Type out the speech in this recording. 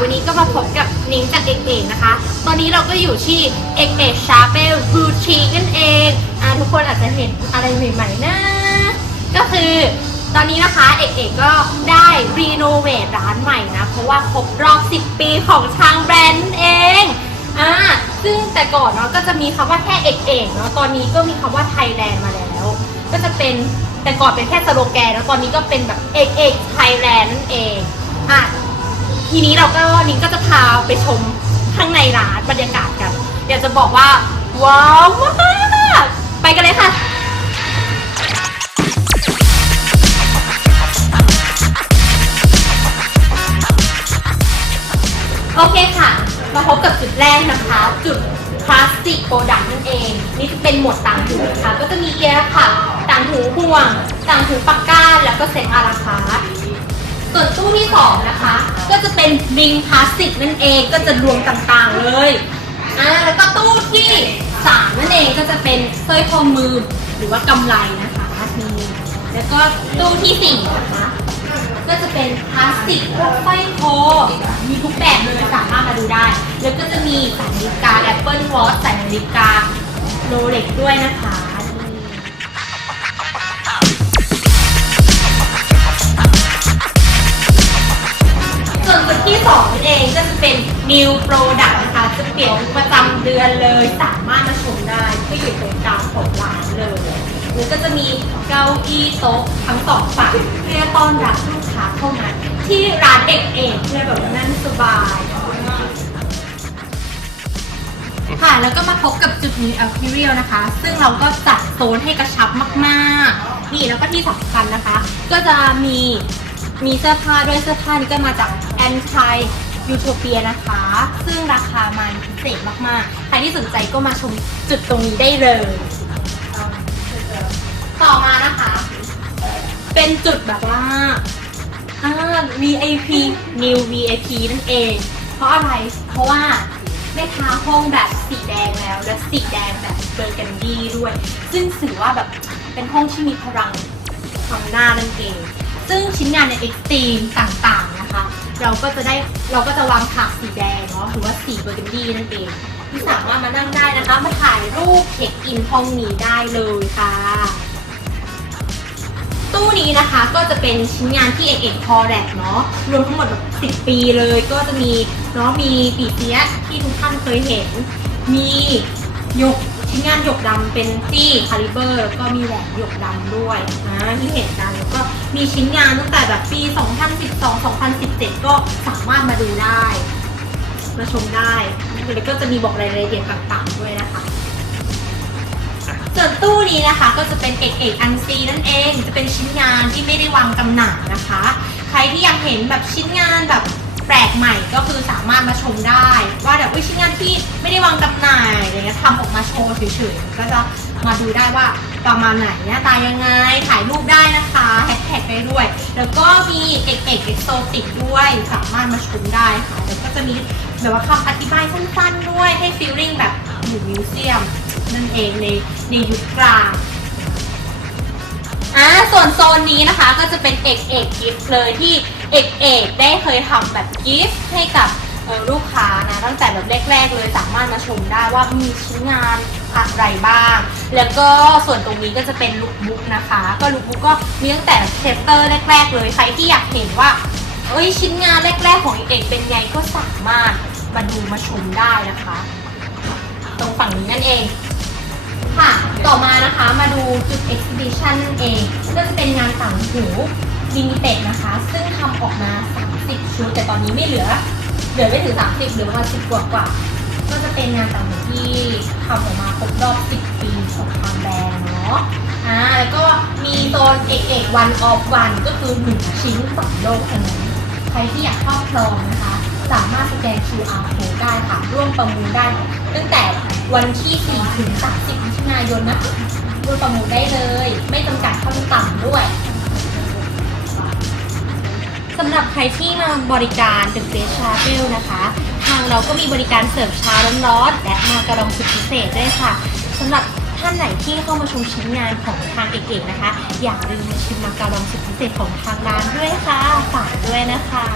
วันนี้ก็มาพบกับนิ้งจากเอกเอกนะคะ ตอนนี้เราก็อยู่ที่เอกเอกชาเปลบูทีนั่นเองอ่าทุกคนอาจจะเห็นอะไรใหม่ๆนะ ก็คือตอนนี้นะคะเอกเอกก็ได้รีโนเวทร้านใหม่นะ เพราะว่าครบรอบ 10 ปีของทางแบรนด์นั่นเองอ่าซึ่งแต่ก่อนเนาะก็จะมีคำว่าแค่เอกเอกเนาะตอนนี้ก็มีคำว่าไทยแลนด์มาแล้ว ก็จะเป็นแต่ก่อนเป็นแค่สโลแกนแล้วตอนนี้ก็เป็นแบบเอกเอกไทยแลนด์นั่นเองอะ ทีนี้เราก็นิ้งก็จะพาไปชมข้างในร้านบรรยากาศกันอยากจะบอกว่า ว้าวมากไปกันเลยค่ะโอเคค่ะ มาพบกับจุดแรกนะคะ จุดพลาสติกโปรดักต์นั่นเอง นี่จะเป็นหมวดต่างหูนะคะก็จะมีเกียร์ค่ะ ต่างหูห่วง ต่างหูปากกาแล้วก็เซ็ตอาราคา ส่วนตู้ที่สองนะคะ ก็จะเป็นบิงพลาสติกนั่นเองก็จะรวมต่างๆเลยอ่าแล้วก็ตู้ที่สามนั่นเองก็จะเป็นสร้อยคอมือหรือว่ากำไลนะคะนี่แล้วก็ตู้ที่สี่นะคะ ก็จะเป็นพลาสติกพวกสร้อยคอมีทุกแบบเลยสามารถมาดูได้ แล้วก็จะมีสายนาฬิกา Apple Watch สายนาฬิกาโรเล็กด้วยนะคะ new product นะคะจะเปลี่ยนประจำเดือนเลย สามารถมาชมได้ก็อยู่ตรงกลางของร้านเลยหรือก็จะมีเก้าอี้โต๊ะทั้งสองฝั่งเพื่อต้อนรับลูกค้าเท่านั้น ที่ร้านเอกเองเพื่อแบบนั่งสบาย ค่ะแล้วก็มาพบกับจุดนี้ a q u a r i a l นะคะ ซึ่งเราก็จัดโซนให้กระชับมากๆ นี่แล้วก็ที่สำคัญนะคะ ก็จะมีมีเสื้อผ้าด้วยเสื้อผ้านี้ก็มาจาก a n t i Utopia นะคะ ซึ่งราคามันพิเศษมากๆ ใครที่สนใจก็มาชมจุดตรงนี้ได้เลย ต่อมานะคะ เป็นจุดแบบว่าอ่า VIP New VIP นั่นเอง เพราะอะไร เพราะว่าได้ทาห้องแบบสีแดงแล้ว และสีแดงแบบเบอร์กันดีด้วย ซึ่งถือว่าแบบเป็นห้องที่มีพลังความหน้านั่นเอง ซึ่งชิ้นงานในเอ็กซ์ตรีมต่างๆนะคะ เราก็จะได้เราก็จะวางฉากสีแดงเนาะหรือว่าสีเบอร์กันดีนั่นเองที่สามารถมานั่งได้นะคะ มาถ่ายรูปเช็คอินห้องนี้ได้เลยค่ะ ตู้นี้นะคะก็จะเป็นชิ้นงานที่เอกเอกคอแรกเนาะรวมทั้งหมดแบบปีเลย ก็จะมีเนาะมีปีเสียที่ทุกท่านเคยเห็น มีหยกชิ้นงานหยกดำเป็นตี้คาลิเบอร์ แล้วก็มีแหวนหยกดำด้วยนะที่เห็นกันแล้วก็ มีชิ้นงานตั้งแต่แบบปี 2012 2017 ก็สามารถมาดูได้ มาชมได้แล้วก็จะมีบอกรายละเอียดต่างๆด้วยนะคะส่วนตู้นี้นะคะก็จะเป็นเอกเอกอันซีนั่นเอง จะเป็นชิ้นงานที่ไม่ได้วางจำหน่ายนะคะ ใครที่อยากเห็นแบบชิ้นงานแบบแปลกใหม่ก็คือสามารถมาชมได้ ว่าแบบอุ๊ยชิ้นงานที่ไม่ได้วางจำหน่ายอะไรเงี้ยทำออกมาโชว์เฉยๆก็จะมาดูได้ว่าประมาณไหนหน้าตายังไงถ่ายรูปได้นะคะ แล้วก็มีเอกเอกเอกโซติกด้วยสามารถมาชมได้ค่ะแล้วก็จะมีแบบว่าคำอธิบายสั้นๆด้วยให้ฟีลลิ่งแบบอยู่มิวเซียมนั่นเองในในยุคกลางอ่าส่วนโซนนี้นะคะก็จะเป็นเอกเอกกิฟต์เลยที่เอกเอกได้เคยทำแบบกิฟต์ให้กับลูกค้านะตั้งแต่แบบแรกๆเลยสามารถมาชมได้ว่ามีชิ้นงานอะไรบ้าง แล้วก็ส่วนตรงนี้ก็จะเป็นลุคบุ๊กนะคะ ก็ลุคบุ๊กก็มีตั้งแต่เชปเตอร์แรกๆเลยใครที่อยากเห็นว่าเอ้ยชิ้นงานแรก ๆ ของเอกเอกเป็นไงก็สามารถมาดูมาชมได้นะคะ ตรงฝั่งนี้นั่นเอง ค่ะ ต่อมานะคะมาดูจุด exhibition นั่นเองก็จะเป็นงานต่างหูลิมิเต็ดนะคะ ซึ่งทำออกมา 30 ชุด แต่ตอนนี้ไม่เหลือ เหลือไม่ถึง 30 เหลือประมาณ10กว่ากว่า ก็จะเป็นงานต่างหูที่ทำออกมาครบรอบ 10 ปีของทางแบรนด์เนาะอ่าแล้วก็มีโซนเอกเอก one of one ก็คือ 1 ชิ้นสองโลกเท่านั้นใครที่อยากครอบครองนะคะ สามารถสแกน QR code ได้ค่ะ ร่วมประมูลได้ ตั้งแต่วันที่ 4 ถึง 30มิถุนายนนะร่วมประมูลได้เลย ไม่จำกัดขั้นต่ำด้วย สำหรับใครที่มาบริการ The Face Travel นะคะ ทางเราก็มีบริการเสิร์ฟชาร้อนๆและมากระดองสุดพิเศษด้วยค่ะสำหรับท่านไหนที่เข้ามาชมชิ้นงานของทางเอกๆนะคะ อย่าลืมมาชิมมากระดองสุดพิเศษของทางร้านด้วยค่ะฝากด้วยนะคะ